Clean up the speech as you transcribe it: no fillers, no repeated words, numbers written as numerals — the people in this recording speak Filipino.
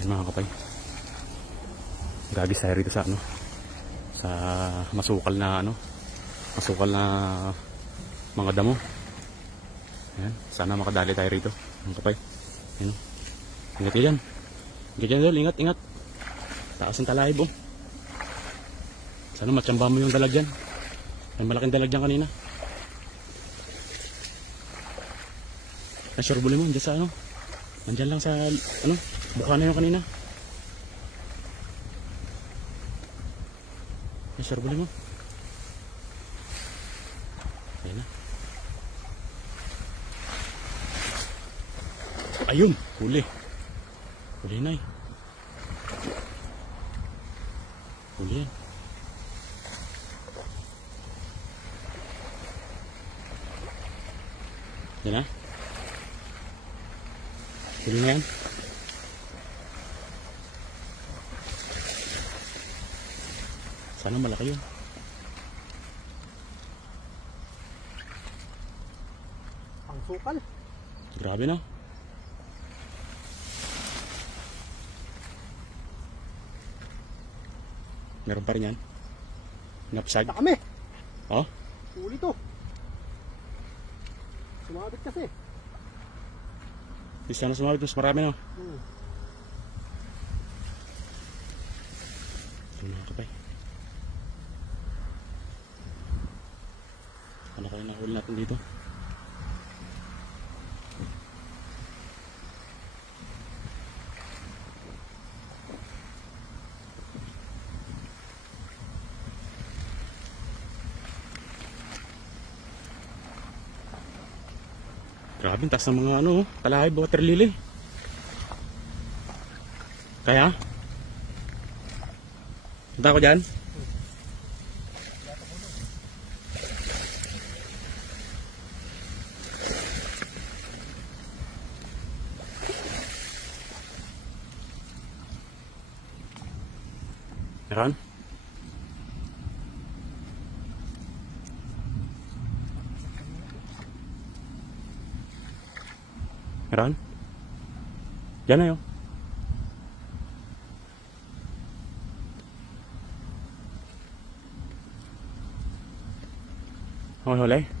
Yan mga kapay. Gagis tayo rito sa ano, sa masukal na ano, masukal na mga damo. Yan, sana makadali tayo rito mga kapay. Yan. Ingat yan. Ingat yan dol, ingat, ingat. Taas ang talahib oh. Sana matsamba mo yung dalag dyan. May malaking dalag dyan kanina. Sure, buli mo, dyan sa ano. Nandyan lang sa ano, buka na yung kanina. Sure, buli mo. Ayun na. Ayun, huli. Huli na eh. Huli yan. Yan na. Huli na yan. Sana malaki yun. Ang sukal. Grabe na. Meron pa rin yan. Napsag. Na kami. Oh? Huli to. Sumabit kasi. Isa na sumabit, mas marami na. Ito mga kapay. Ano kayo nahuli natin dito? Grabe, taas ng mga ano, talahib, water lily. Kaya? Punta ko dyan? Meron? Meron? Diyan na yun. Huli-huli.